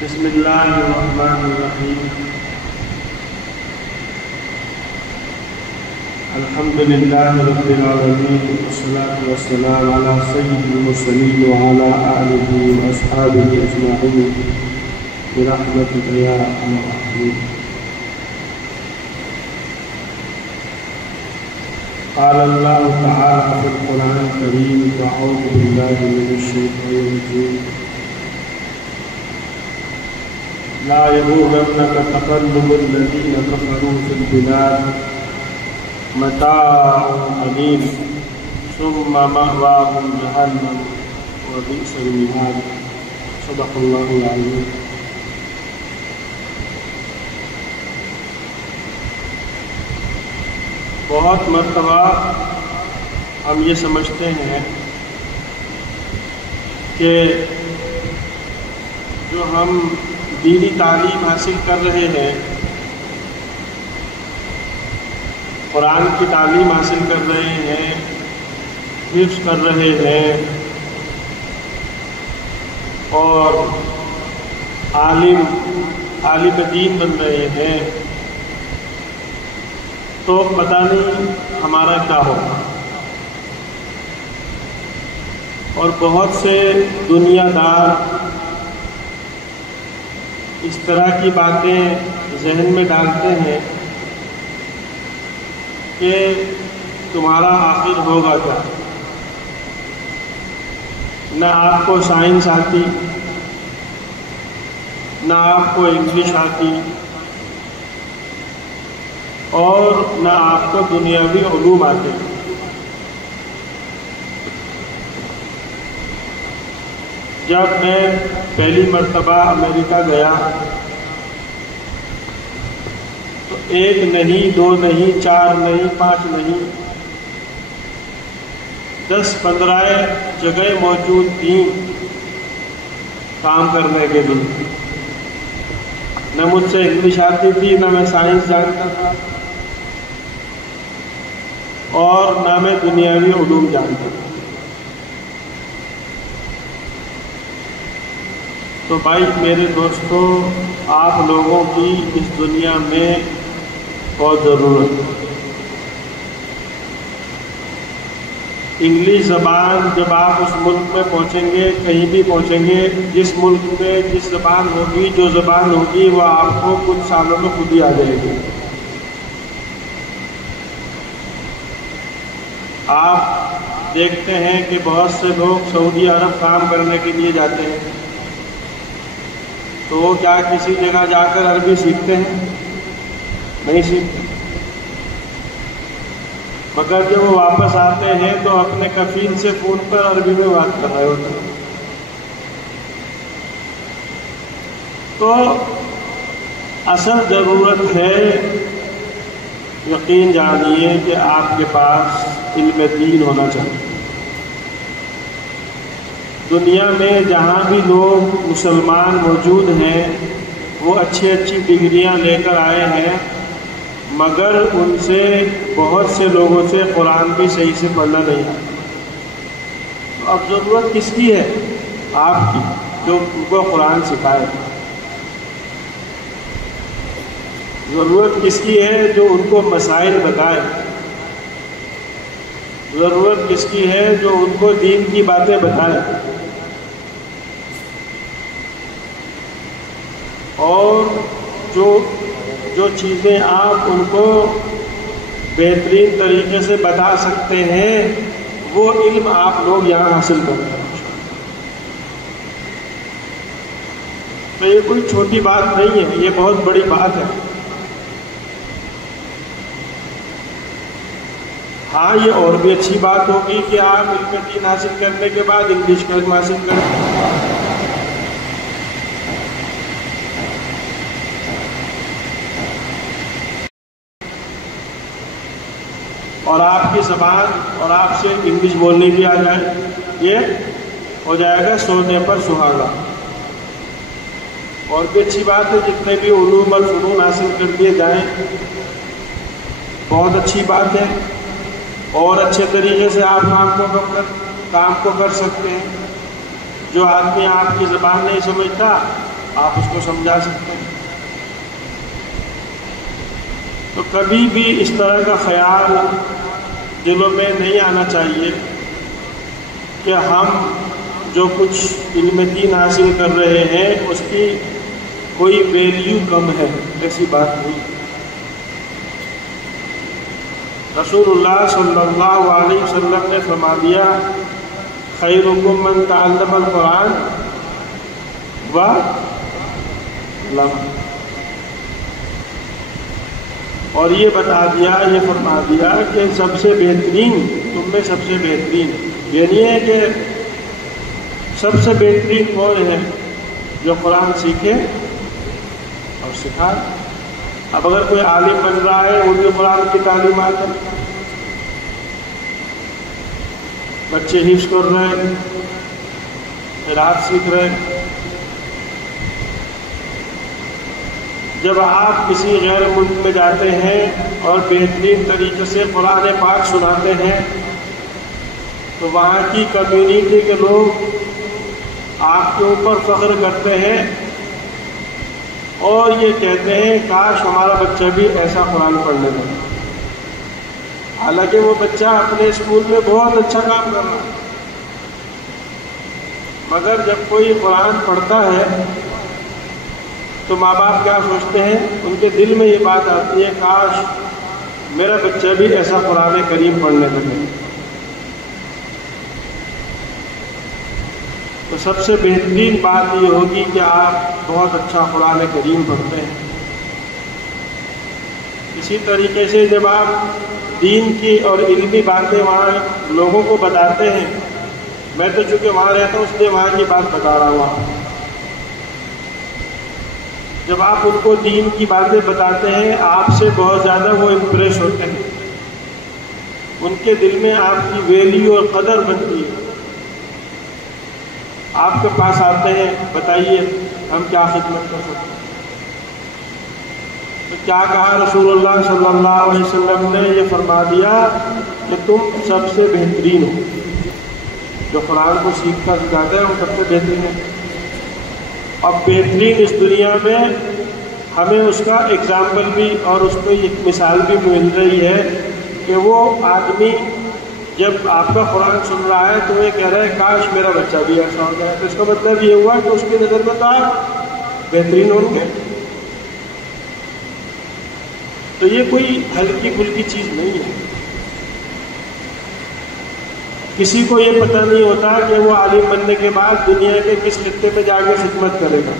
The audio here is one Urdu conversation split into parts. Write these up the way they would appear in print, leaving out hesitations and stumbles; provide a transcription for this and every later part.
بسم اللہ الرحمن الرحیم الحمد للہ رب العالمین والصلاة والسلام علی سید المرسلین وعلی آلہ واصحابہ اجمعین برحمتک یا ارحم الراحمین۔ قال اللہ تعالی فی القرآن الکریم اعوذ باللہ من الشیطان الرجیم لا يغرنك تقلب الذين كفروا في البلاد متاع قليل ثم مأواهم جهنم وبئس المهاد۔ صدق اللہ العظیم۔ بہت مرتبہ ہم یہ سمجھتے ہیں کہ جو ہم دینی تعلیم حاصل کر رہے ہیں، قرآن کی تعلیم حاصل کر رہے ہیں، حفظ کر رہے ہیں اور عالم دین بن رہے ہیں، تو پتہ نہیں ہمارا کیا ہوگا۔ اور بہت سے دنیا دار اس طرح کی باتیں ذہن میں ڈالتے ہیں کہ تمہارا آخر ہوگا کیا، نہ آپ کو سائنس آتی، نہ آپ کو انگلش آتی، اور نہ آپ کو دنیاوی علوم آتے۔ جب میں پہلی مرتبہ امریکہ گیا تو 1 نہیں 2 نہیں 4 نہیں 5 نہیں 10-15 جگہ موجود تھیں کام کرنے کے لیے۔ نہ مجھ سے انگلش آتی تھی، نہ میں سائنس جانتا تھا، اور نہ میں دنیاوی علوم جانتا تھا۔ تو بھائی میرے دوستو، آپ لوگوں کی اس دنیا میں بہت ضرورت ہے۔ انگلش زبان جب آپ اس ملک میں پہنچیں گے، کہیں بھی پہنچیں گے، جس ملک میں جس زبان ہوگی، جو زبان ہوگی، وہ آپ کو کچھ سالوں میں خود ہی آ جائے گی۔ آپ دیکھتے ہیں کہ بہت سے لوگ سعودی عرب کام کرنے کے لیے جاتے ہیں، تو وہ کیا کسی جگہ جا کر عربی سیکھتے ہیں؟ نہیں سیکھتے، مگر جب وہ واپس آتے ہیں تو اپنے کفیل سے فون پر عربی میں بات کر رہے ہوتے ہیں۔ تو اصل ضرورت ہے، یقین جانیے کہ آپ کے پاس علم دین ہونا چاہیے۔ دنیا میں جہاں بھی لوگ مسلمان موجود ہیں، وہ اچھی ڈگریاں لے کر آئے ہیں، مگر ان سے بہت سے لوگوں سے قرآن بھی صحیح سے پڑھنا نہیں آتا۔ تو اب ضرورت کس کی ہے؟ آپ کی، جو ان کو قرآن سکھائے۔ ضرورت کس کی ہے؟ جو ان کو مسائل بتائے۔ ضرورت کس کی ہے؟ جو ان کو دین کی باتیں بتائے۔ اور جو چیزیں آپ ان کو بہترین طریقے سے بتا سکتے ہیں، وہ علم آپ لوگ یہاں حاصل کریں۔ تو یہ کوئی چھوٹی بات نہیں ہے، یہ بہت بڑی بات ہے۔ ہاں، یہ اور بھی اچھی بات ہوگی کہ آپ علم دین حاصل کرنے کے بعد انگلش کا علم حاصل کریں، اور آپ کی زبان اور آپ سے انگلش بولنے بھی آ جائے، یہ ہو جائے گا سونے پر سہاگا۔ اور بھی اچھی بات ہے، جتنے بھی علوم اور فنون حاصل کر دیے جائیں، بہت اچھی بات ہے، اور اچھے طریقے سے آپ کام کو کر سکتے ہیں۔ جو آدمی آپ کی زبان نہیں سمجھتا، آپ اس کو سمجھا سکتے ہیں۔ تو کبھی بھی اس طرح کا خیال دلوں میں نہیں آنا چاہیے کہ ہم جو کچھ علم دین حاصل کر رہے ہیں اس کی کوئی ویلیو کم ہے، ایسی بات نہیں۔ رسول اللہ صلی اللہ علیہ وسلم نے فرما دیا خیرکم من تعلم القرآن وعلمہ، اور یہ بتا دیا، یہ فرما دیا کہ سب سے بہترین تم میں سب سے بہترین، یہ نہیں ہے کہ سب سے بہترین کون ہے جو قرآن سیکھے اور سکھائے۔ اب اگر کوئی عالم بن رہا ہے وہ بھی قرآن کی تعلیمات ہے، بچے حفظ کر رہے ہیں، قرأت سیکھ رہے ہیں۔ جب آپ کسی غیر ملک میں جاتے ہیں اور بہترین طریقے سے قرآن پاک سناتے ہیں تو وہاں کی کمیونٹی کے لوگ آپ کے اوپر فخر کرتے ہیں اور یہ کہتے ہیں کاش ہمارا بچہ بھی ایسا قرآن پڑھنے لگے، حالانکہ وہ بچہ اپنے اسکول میں بہت اچھا کام کر رہا ہے، مگر جب کوئی قرآن پڑھتا ہے تو ماں باپ کیا سوچتے ہیں، ان کے دل میں یہ بات آتی ہے کاش میرا بچہ بھی ایسا قرآن کریم پڑھنے لگے۔ تو سب سے بہترین بات یہ ہوگی کہ آپ بہت اچھا قرآن کریم پڑھتے ہیں۔ اسی طریقے سے جب آپ دین کی اور علمی باتیں وہاں لوگوں کو بتاتے ہیں، میں تو چونکہ وہاں رہتا ہوں اس لیے وہاں کی بات بتا رہا ہوں، جب آپ ان کو دین کی باتیں بتاتے ہیں آپ سے بہت زیادہ وہ امپریس ہوتے ہیں، ان کے دل میں آپ کی ویلیو اور قدر بنتی ہے، آپ کے پاس آتے ہیں بتائیے ہم کیا خدمت کر سکتے ہیں۔ تو کیا کہا رسول اللہ صلی اللہ علیہ وسلم نے، یہ فرما دیا کہ تم سب سے بہترین ہو، جو قرآن کو سیکھتا سکھاتا ہے وہ سب سے بہترین ہے۔ اب بہترین اس دنیا میں ہمیں اس کا ایگزامپل بھی اور اس کو ایک مثال بھی مل رہی ہے کہ وہ آدمی جب آپ کا قرآن سن رہا ہے تو یہ کہہ رہا ہے کاش میرا بچہ بھی ایسا ہو جائے، تو اس کا مطلب یہ ہوا کہ اس کی نظر میں تو آپ بہترین ہوں گے۔ تو یہ کوئی ہلکی پھلکی چیز نہیں ہے۔ کسی کو یہ پتہ نہیں ہوتا کہ وہ عالم بننے کے بعد دنیا کے کس خطے میں جا کے خدمت کرے گا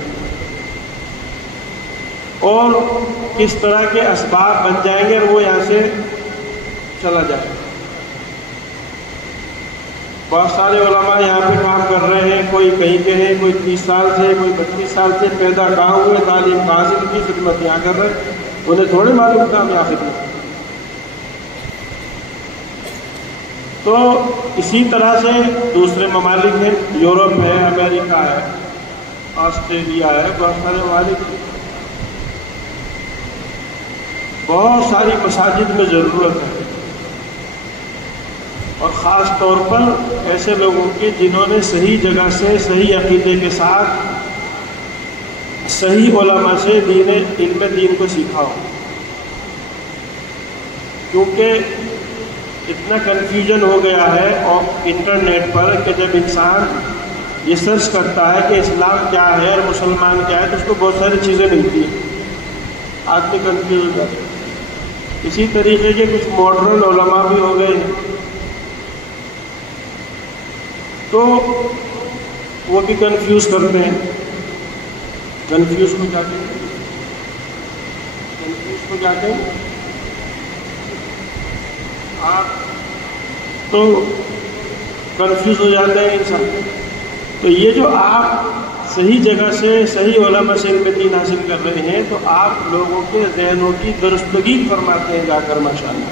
اور کس طرح کے اسباب بن جائیں گے اور وہ یہاں سے چلا جائے گا۔ بہت سارے علماء یہاں پہ کام کر رہے ہیں، کوئی کہیں کے ہیں، کوئی 30 سال سے، کوئی 32 سال سے پیدا کہاں ہوئے، تعلیم کہاں سے کی خدمت یہاں کر رہے ہیں، انہیں تھوڑے معلوم تھا ہم یہاں خدمت۔ تو اسی طرح سے دوسرے ممالک ہیں، یورپ ہے، امریکہ ہے، آسٹریلیا ہے، بہت سارے ممالک ہیں، بہت ساری مساجد میں ضرورت ہے، اور خاص طور پر ایسے لوگوں کی جنہوں نے صحیح جگہ سے صحیح عقیدے کے ساتھ صحیح علماء سے علم دین کو سیکھا ہو، کیونکہ اتنا کنفیوژن ہو گیا ہے اور انٹرنیٹ پر کہ جب انسان یہ سرچ کرتا ہے کہ اسلام کیا ہے اور مسلمان کیا ہے تو اس کو بہت ساری چیزیں ملتی ہیں، آدمی کنفیوز ہو جاتا ہے۔ اسی طریقے کے کچھ ماڈرن علماء بھی ہو گئے ہیں تو وہ بھی کنفیوز کرتے ہیں۔ کنفیوز کو کیا کہیں گے؟ کنفیوز کو کیا کہیں گے؟ آپ تو کنفیوز ہو جاتے ہیں انسان۔ تو یہ جو آپ صحیح جگہ سے صحیح علماء سے علم دین حاصل کر رہے ہیں تو آپ لوگوں کے ذہنوں کی درستگی فرماتے ہیں جا کر ماشاءاللہ،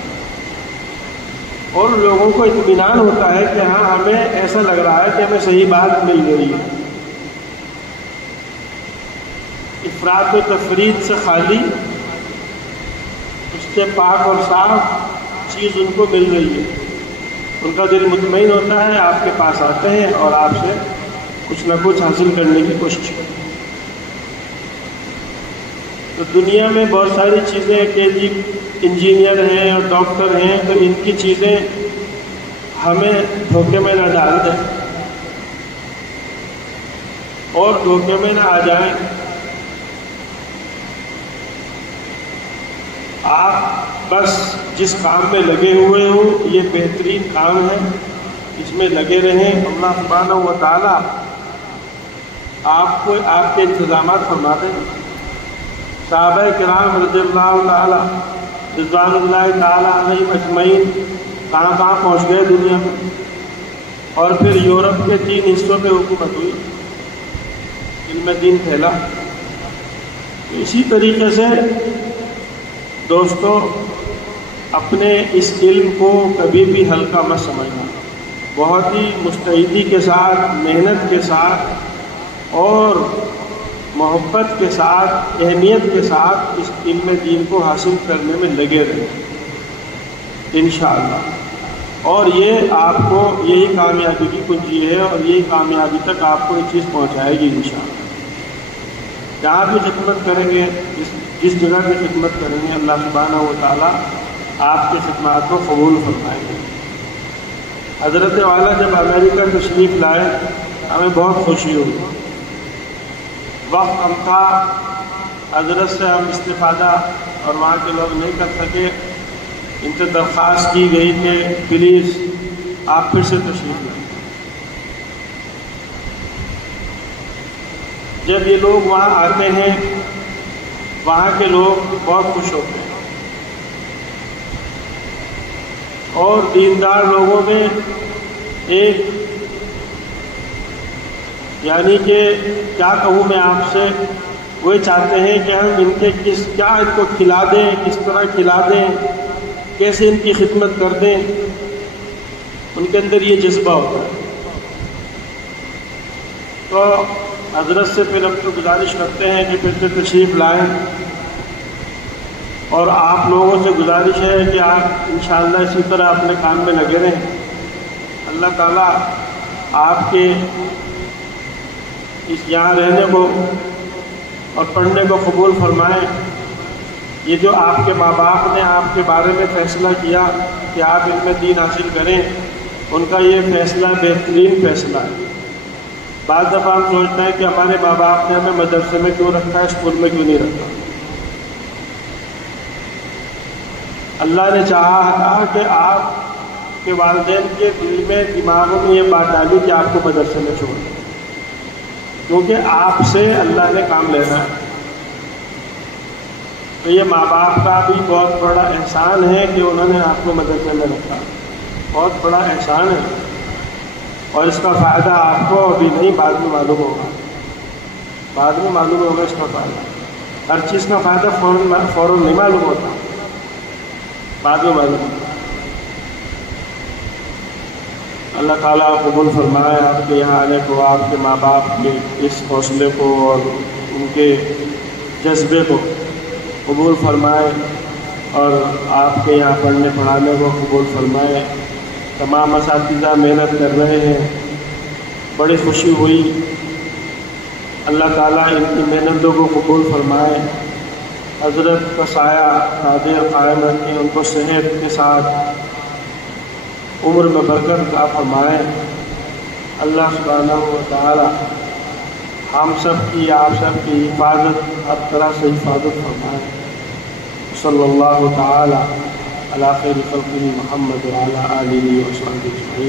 اور لوگوں کو اطمینان ہوتا ہے کہ ہاں ہمیں ایسا لگ رہا ہے کہ ہمیں صحیح بات مل رہی ہے، افراط و تفرید سے خالی، اس سے پاک اور صاف چیز ان کو مل رہی ہے، ان کا دل مطمئن ہوتا ہے، آپ کے پاس آتے ہیں اور آپ سے کچھ نہ کچھ حاصل کرنے کی کوشش کرتے ہیں۔ تو دنیا میں بہت ساری چیزیں کہ جی انجینئر ہیں اور ڈاکٹر ہیں، تو ان کی چیزیں ہمیں دھوکے میں نہ ڈال دیں اور دھوکے میں نہ آ جائیں۔ آپ بس جس کام میں لگے ہوئے ہو یہ بہترین کام ہے، اس میں لگے رہیں۔ اللہ سبحانہ و تعالیٰ آپ کو آپ کے انتظامات فرما دیں۔ صحابہ کرام رضی اللہ تعالیٰ رضوان اللہ تعالیٰ علیہم اجمعین کہاں کہاں پہنچ گئے دنیا میں، اور پھر یورپ کے 3 حصوں پہ حکومت ہوئی، علم دین پھیلا۔ اسی طریقے سے دوستو اپنے اس علم کو کبھی بھی ہلکا مت سمجھنا، بہت ہی مستعدی کے ساتھ، محنت کے ساتھ اور محبت کے ساتھ، اہمیت کے ساتھ اس علم دین کو حاصل کرنے میں لگے رہیں انشاءاللہ، اور یہ آپ کو یہی کامیابی کی کنجی ہے، اور یہی کامیابی تک آپ کو یہ چیز پہنچائے گی انشاءاللہ۔ جہاں بھی خدمت کریں گے، جس جگہ کی خدمت کریں گے، اللہ سبحانہ و تعالیٰ آپ کی خدمات کو قبول فرمائیں گے۔ حضرت والا جب امریکہ تشریف لائے ہمیں بہت خوشی ہوئی۔ وقت کم تھا، حضرت سے ہم استفادہ اور وہاں کے لوگ نہیں کر سکے۔ ان سے درخواست کی گئی کہ پلیز آپ پھر سے تشریف لائیں۔ جب یہ لوگ وہاں آتے ہیں، وہاں کے لوگ بہت خوش ہوتے ہیں، اور دیندار لوگوں میں ایک یعنی کہ کیا کہوں میں آپ سے، وہ چاہتے ہیں کہ ہم ان کے کیا ان کو کھلا دیں، کس طرح کھلا دیں، کیسے ان کی خدمت کر دیں، ان کے اندر یہ جذبہ ہوتا ہے۔ تو حضرت سے پھر ہم تو گزارش کرتے ہیں کہ پھر سے تشریف لائیں، اور آپ لوگوں سے گزارش ہے کہ آپ انشاءاللہ اسی طرح اپنے کام میں لگے رہیں۔ اللہ تعالیٰ آپ کے اس یہاں رہنے کو اور پڑھنے کو قبول فرمائیں۔ یہ جو آپ کے ماں باپ نے آپ کے بارے میں فیصلہ کیا کہ آپ علم دین حاصل کریں، ان کا یہ فیصلہ بہترین فیصلہ ہے۔ بعض دفعہ ہم سوچتے ہیں کہ ہمارے ماں باپ نے ہمیں مدرسے میں کیوں رکھا ہے، اسکول میں کیوں نہیں رکھا۔ اللہ نے چاہا تھا کہ آپ کے والدین کے دل میں، دماغوں میں یہ بات ڈالی کہ آپ کو مدرسے میں چھوڑ دیں، کیونکہ آپ سے اللہ نے کام لینا ہے۔ تو یہ ماں باپ کا بھی بہت بڑا احسان ہے کہ انہوں نے آپ کو مدرسے میں رکھا، بہت بڑا احسان ہے، اور اس کا فائدہ آپ کو ابھی نہیں، بعد میں معلوم ہوگا، بعد میں معلوم ہوگا اس کا فائدہ۔ ہر چیز کا فائدہ فوراً نہیں معلوم ہوتا، بعد میں معلوم ہوگا۔ اللہ تعالیٰ قبول فرمائے آپ کے یہاں آنے کو، آپ کے ماں باپ کے اس حوصلے کو اور ان کے جذبے کو قبول فرمائے، اور آپ کے یہاں پڑھنے پڑھانے کو قبول فرمائے۔ تمام اساتذہ محنت کر رہے ہیں، بڑی خوشی ہوئی۔ اللہ تعالیٰ ان کی محنتوں کو قبول فرمائے، حضرت کا سایہ قادر قائم رکھیں، ان کو صحت کے ساتھ عمر میں برکت عطا فرمائے۔ اللہ سبحانہ و تعالیٰ ہم سب کی، آپ سب کی حفاظت ہر طرح سے حفاظت فرمائے۔ صلی اللہ تعالیٰ علی خیر خلقہ محمد وعلی آلہ وصحبہ اجمعین۔